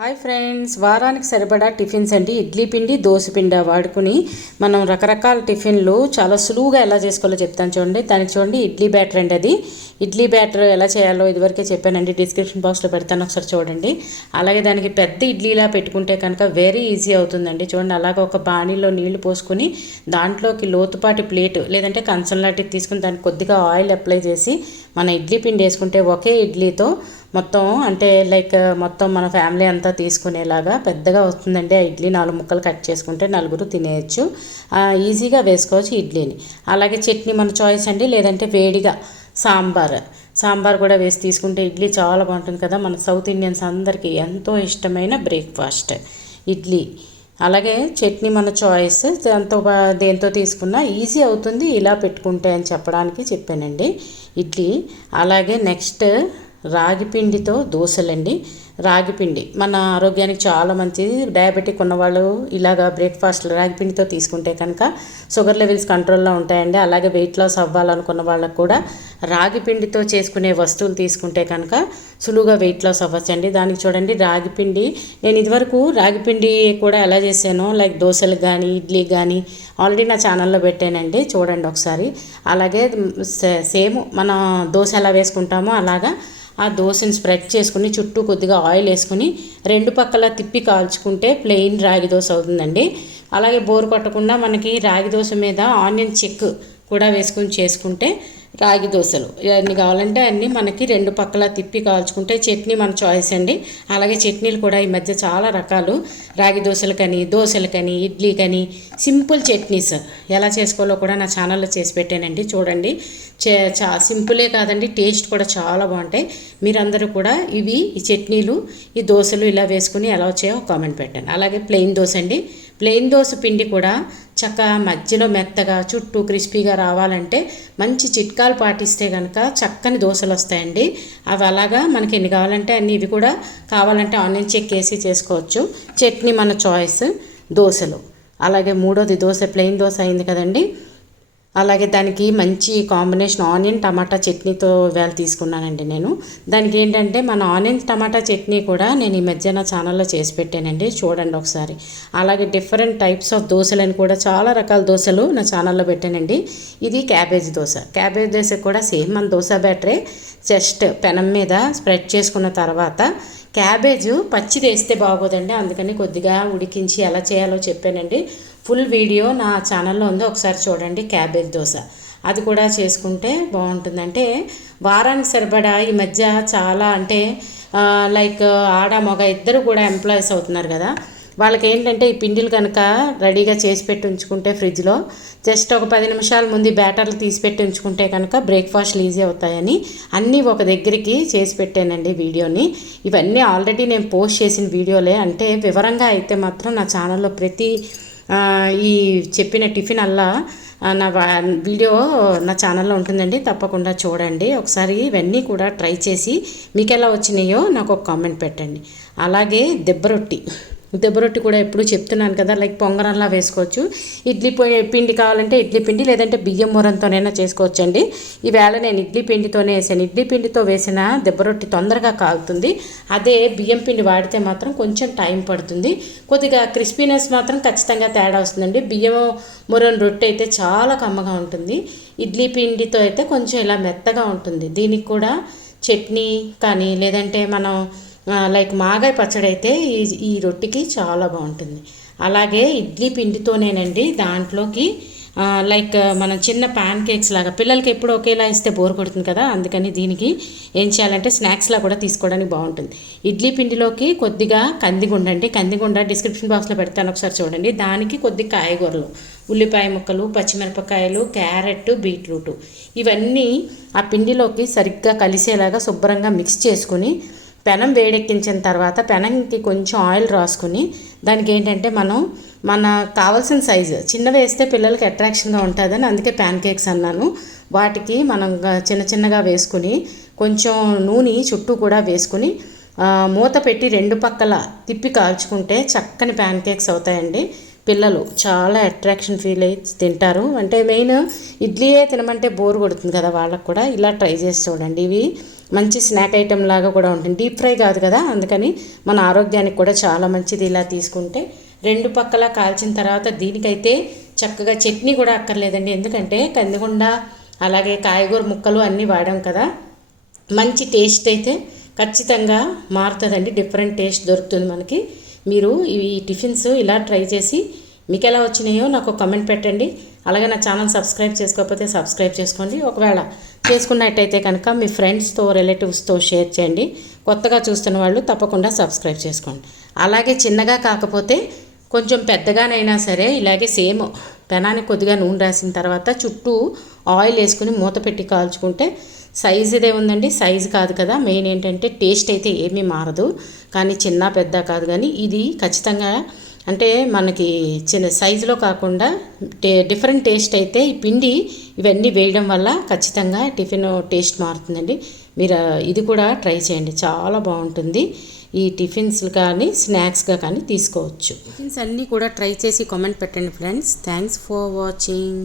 Hi friends, వారానికి సరిపడా tiffins అండి. ఇడ్లీ పిండి, దోశ పిండి వాడుకుని మనం రకరకాల టిఫిన్లు చాలా సులువుగా ఎలా చేసుకోవాలో చెప్తాను చూడండి. దానికి చూడండి, ఇడ్లీ బ్యాటర్ అండి. అది ఇడ్లీ బ్యాటర్ ఎలా చేయాలో ఇదివరకే చెప్పానండి, డిస్క్రిప్షన్ బాక్స్లో పెడతాను, ఒకసారి చూడండి. అలాగే దానికి పెద్ద ఇడ్లీలా పెట్టుకుంటే కనుక వెరీ ఈజీ అవుతుందండి. చూడండి, అలాగే ఒక బాణీలో నీళ్లు పోసుకొని దాంట్లోకి లోతుపాటి ప్లేట్ లేదంటే కంచం లాంటిది తీసుకుని దానికి కొద్దిగా ఆయిల్ అప్లై చేసి మన ఇడ్లీ పిండి వేసుకుంటే ఒకే ఇడ్లీతో మొత్తం అంటే మొత్తం మన ఫ్యామిలీ అంతా తీసుకునేలాగా పెద్దగా వస్తుందండి. ఆ ఇడ్లీ 4 ముక్కలు కట్ చేసుకుంటే నలుగురు తినేయచ్చు. ఈజీగా వేసుకోవచ్చు ఇడ్లీని. అలాగే చట్నీ మన చాయిస్ అండి, లేదంటే వేడిగా సాంబార్ కూడా వేసి తీసుకుంటే ఇడ్లీ చాలా బాగుంటుంది కదా. మన సౌత్ ఇండియన్స్ అందరికీ ఎంతో ఇష్టమైన బ్రేక్ఫాస్ట్ ఇడ్లీ. అలాగే చట్నీ మన చాయిస్, దేంతో తీసుకున్నా ఈజీ అవుతుంది ఇలా పెట్టుకుంటే అని చెప్పడానికి చెప్పానండి ఇడ్లీ. అలాగే నెక్స్ట్ రాగిపిండితో దోశలండి. రాగిపిండి మన ఆరోగ్యానికి చాలా మంచిది. డయాబెటిక్ ఉన్నవాళ్ళు ఇలాగా బ్రేక్ఫాస్ట్లో రాగిపిండితో తీసుకుంటే కనుక షుగర్ లెవెల్స్ కంట్రోల్లో ఉంటాయండి. అలాగే వెయిట్ లాస్ అవ్వాలనుకున్న వాళ్ళకు కూడా రాగిపిండితో చేసుకునే వస్తువులు తీసుకుంటే కనుక సులువుగా వెయిట్ లాస్ అవ్వచ్చండి. దానికి చూడండి, రాగిపిండి నేను ఇదివరకు రాగిపిండి కూడా ఎలా చేశానో దోశలకు కానీ ఇడ్లీకి కానీ ఆల్రెడీ నా ఛానల్లో పెట్టానండి, చూడండి ఒకసారి. అలాగే సేమ్ మన దోశ ఎలా వేసుకుంటామో అలాగా ఆ దోశని స్ప్రెడ్ చేసుకుని చుట్టూ కొద్దిగా ఆయిల్ వేసుకుని 2 పక్కల తిప్పి కాల్చుకుంటే ప్లెయిన్ రాగి దోశ అవుతుందండి. అలాగే బోరు కొట్టకుండా మనకి రాగి దోశ మీద ఆనియన్ చెక్ కూడా వేసుకుని చేసుకుంటే రాగి దోశలు ఎన్ని కావాలంటే అన్నీ మనకి 2 పక్కల తిప్పి కాల్చుకుంటే. చట్నీ మన చాయిస్ అండి. అలాగే చట్నీలు కూడా ఈ మధ్య చాలా రకాలు, రాగి దోశలకని, దోశలకని, ఇడ్లీకని సింపుల్ చట్నీస్ ఎలా చేసుకోవాలో కూడా నా ఛానల్లో చేసి పెట్టానండి, చూడండి. సింపులే కాదండి, టేస్ట్ కూడా చాలా బాగుంటాయి. మీరందరూ కూడా ఈ చట్నీలు, ఈ దోశలు ఇలా వేసుకుని ఎలా వచ్చాయో కామెంట్ పెట్టండి. అలాగే ప్లెయిన్ దోశ అండి. ప్లెయిన్ దోశ పిండి కూడా చక్కగా మధ్యలో మెత్తగా చుట్టూ క్రిస్పీగా రావాలంటే మంచి చిట్కాలు పాటిస్తే కనుక చక్కని దోశలు వస్తాయండి. అవి అలాగా మనకి ఎన్ని కావాలంటే అన్ని, ఇవి కూడా కావాలంటే ఆనియన్ చెక్ వేసి చేసుకోవచ్చు. చట్నీ మన చాయిస్. దోశలు అలాగే మూడోది దోశ, ప్లెయిన్ దోశ అయింది కదండి. అలాగే దానికి మంచి కాంబినేషన్ ఆనియన్ టమాటా చట్నీతో ఇవాళ తీసుకున్నానండి నేను. దానికి ఏంటంటే మన ఆనియన్ టమాటా చట్నీ కూడా నేను ఈ మధ్య నా ఛానల్లో చేసి పెట్టానండి, చూడండి ఒకసారి. అలాగే డిఫరెంట్ టైప్స్ ఆఫ్ దోశలని కూడా చాలా రకాల దోశలు నా ఛానల్లో పెట్టానండి. ఇది క్యాబేజ్ దోశ. క్యాబేజ్ దోశ కూడా సేమ్ మన దోశ బ్యాటరే, జస్ట్ పెనం మీద స్ప్రెడ్ చేసుకున్న తర్వాత క్యాబేజ్ పచ్చిది వేస్తే బాగోదండి, అందుకని కొద్దిగా ఉడికించి ఎలా చేయాలో చెప్పానండి. ఫుల్ వీడియో నా ఛానల్లో ఉంది, ఒకసారి చూడండి. క్యాబేజ్ దోశ అది కూడా చేసుకుంటే బాగుంటుంది. అంటే వారానికి సరిపడా ఈ మధ్య చాలా అంటే ఆడ మగ ఇద్దరు కూడా ఎంప్లాయీస్ అవుతున్నారు కదా. వాళ్ళకి ఏంటంటే ఈ పిండిలు కనుక రెడీగా చేసి పెట్టి ఉంచుకుంటే ఫ్రిడ్జ్లో జస్ట్ ఒక 10 నిమిషాల ముందు బ్యాటర్లు తీసి పెట్టి ఉంచుకుంటే కనుక బ్రేక్ఫాస్ట్లు ఈజీ అవుతాయని అన్నీ ఒక దగ్గరికి చేసి పెట్టానండి వీడియోని. ఇవన్నీ ఆల్రెడీ నేను పోస్ట్ చేసిన వీడియోలే, అంటే వివరంగా అయితే మాత్రం నా ఛానల్లో ప్రతి ఈ చెప్పిన టిఫిన్ అల్లా నా వీడియో నా ఛానల్లో ఉంటుందండి, తప్పకుండా చూడండి ఒకసారి. ఇవన్నీ కూడా ట్రై చేసి మీకు ఎలా వచ్చినాయో నాకు ఒక కామెంట్ పెట్టండి. అలాగే దెబ్బ రొట్టి కూడా ఎప్పుడు చెప్తున్నాను కదా, పొంగరంలా వేసుకోవచ్చు. ఇడ్లీ పిండి కావాలంటే ఇడ్లీ పిండి, లేదంటే బియ్యం మూరంతోనైనా చేసుకోవచ్చండి. ఈవేళ నేను ఇడ్లీ పిండితోనే వేసాను. ఇడ్లీ పిండితో వేసిన దెబ్బ రొట్టి తొందరగా కాలుతుంది. అదే బియ్యం పిండి వాడితే మాత్రం కొంచెం టైం పడుతుంది. కొద్దిగా క్రిస్పీనెస్ మాత్రం ఖచ్చితంగా తేడా వస్తుందండి. బియ్యం మూరం రొట్టె అయితే చాలా కమ్మగా ఉంటుంది, ఇడ్లీ పిండితో అయితే కొంచెం ఇలా మెత్తగా ఉంటుంది. దీనికి కూడా చట్నీ కానీ లేదంటే మనం మాగాయ పచ్చడి అయితే ఈ రొట్టికి చాలా బాగుంటుంది. అలాగే ఇడ్లీ పిండితోనేనండి దాంట్లోకి మనం చిన్న ప్యాన్ కేక్స్ లాగా, పిల్లలకి ఎప్పుడు ఒకేలా ఇస్తే బోర్ కొడుతుంది కదా, అందుకని దీనికి ఏం చేయాలంటే స్నాక్స్లా కూడా తీసుకోవడానికి బాగుంటుంది. ఇడ్లీ పిండిలోకి కొద్దిగా కందిగుండ డిస్క్రిప్షన్ బాక్స్లో పెడతాను, ఒకసారి చూడండి. దానికి కొద్ది కాయగూరలు, ఉల్లిపాయ ముక్కలు, పచ్చిమిరపకాయలు, క్యారెట్, బీట్రూట్ ఇవన్నీ ఆ పిండిలోకి సరిగ్గా కలిసేలాగా శుభ్రంగా మిక్స్ చేసుకుని పెనం వేడెక్కించిన తర్వాత పెనంకి కొంచెం ఆయిల్ రాసుకుని దానికి ఏంటంటే మన కావాల్సిన సైజు చిన్నవి వేస్తే పిల్లలకి అట్రాక్షన్గా ఉంటుందని అందుకే ప్యాన్ కేక్స్ అన్నాను. వాటికి మనం చిన్నగా వేసుకుని కొంచెం నూనె చుట్టూ కూడా వేసుకుని మూత పెట్టి 2 పక్కల తిప్పి కాల్చుకుంటే చక్కని ప్యాన్ కేక్స్ అవుతాయండి. పిల్లలు చాలా అట్రాక్షన్ ఫీల్ అయ్యి తింటారు. అంటే మెయిన్ ఇడ్లీయే తినమంటే బోర్ కొడుతుంది కదా వాళ్ళకు కూడా. ఇలా ట్రై చేసి చూడండి. ఇవి మంచి స్నాక్ ఐటెం లాగా కూడా ఉంటుంది. డీప్ ఫ్రై కాదు కదా, అందుకని మన ఆరోగ్యానికి కూడా చాలా మంచిది. ఇలా తీసుకుంటే 2 పక్కల కాల్చిన తర్వాత దీనికైతే చక్కగా చట్నీ కూడా అక్కర్లేదండి. ఎందుకంటే కందికొండ అలాగే కాయగూర ముక్కలు అన్నీ వాడాం కదా, మంచి టేస్ట్ అయితే ఖచ్చితంగా మారుతుందండి. డిఫరెంట్ టేస్ట్ దొరుకుతుంది మనకి. మీరు ఈ టిఫిన్స్ ఇలా ట్రై చేసి మీకు ఎలా వచ్చినాయో నాకు కమెంట్ పెట్టండి. అలాగే నా ఛానల్ సబ్స్క్రైబ్ చేసుకోకపోతే సబ్స్క్రైబ్ చేసుకోండి. ఒకవేళ చేసుకున్నట్టయితే కనుక మీ ఫ్రెండ్స్తో రిలేటివ్స్తో షేర్ చేయండి. కొత్తగా చూస్తున్న వాళ్ళు తప్పకుండా సబ్స్క్రైబ్ చేసుకోండి. అలాగే చిన్నగా కాకపోతే కొంచెం పెద్దగానైనా సరే ఇలాగే సేమ్ పెనానికి కొద్దిగా నూనె రాసిన తర్వాత చుట్టూ ఆయిల్ వేసుకుని మూత పెట్టి కాల్చుకుంటే సైజు ఇదే ఉందండి. సైజు కాదు కదా, మెయిన్ ఏంటంటే టేస్ట్ అయితే ఏమీ మారదు. కానీ చిన్న పెద్ద కాదు, కానీ ఇది ఖచ్చితంగా అంటే మనకి చిన్న సైజులో కాకుండా డిఫరెంట్ టేస్ట్ అయితే ఈ పిండి ఇవన్నీ వేయడం వల్ల ఖచ్చితంగా టిఫిన్ టేస్ట్ మారుతుందండి. మీరు ఇది కూడా ట్రై చేయండి, చాలా బాగుంటుంది. ఈ టిఫిన్స్ కానీ స్నాక్స్గా కానీ తీసుకోవచ్చు. టిఫిన్స్ అన్నీ కూడా ట్రై చేసి కామెంట్ పెట్టండి ఫ్రెండ్స్. Thanks for watching.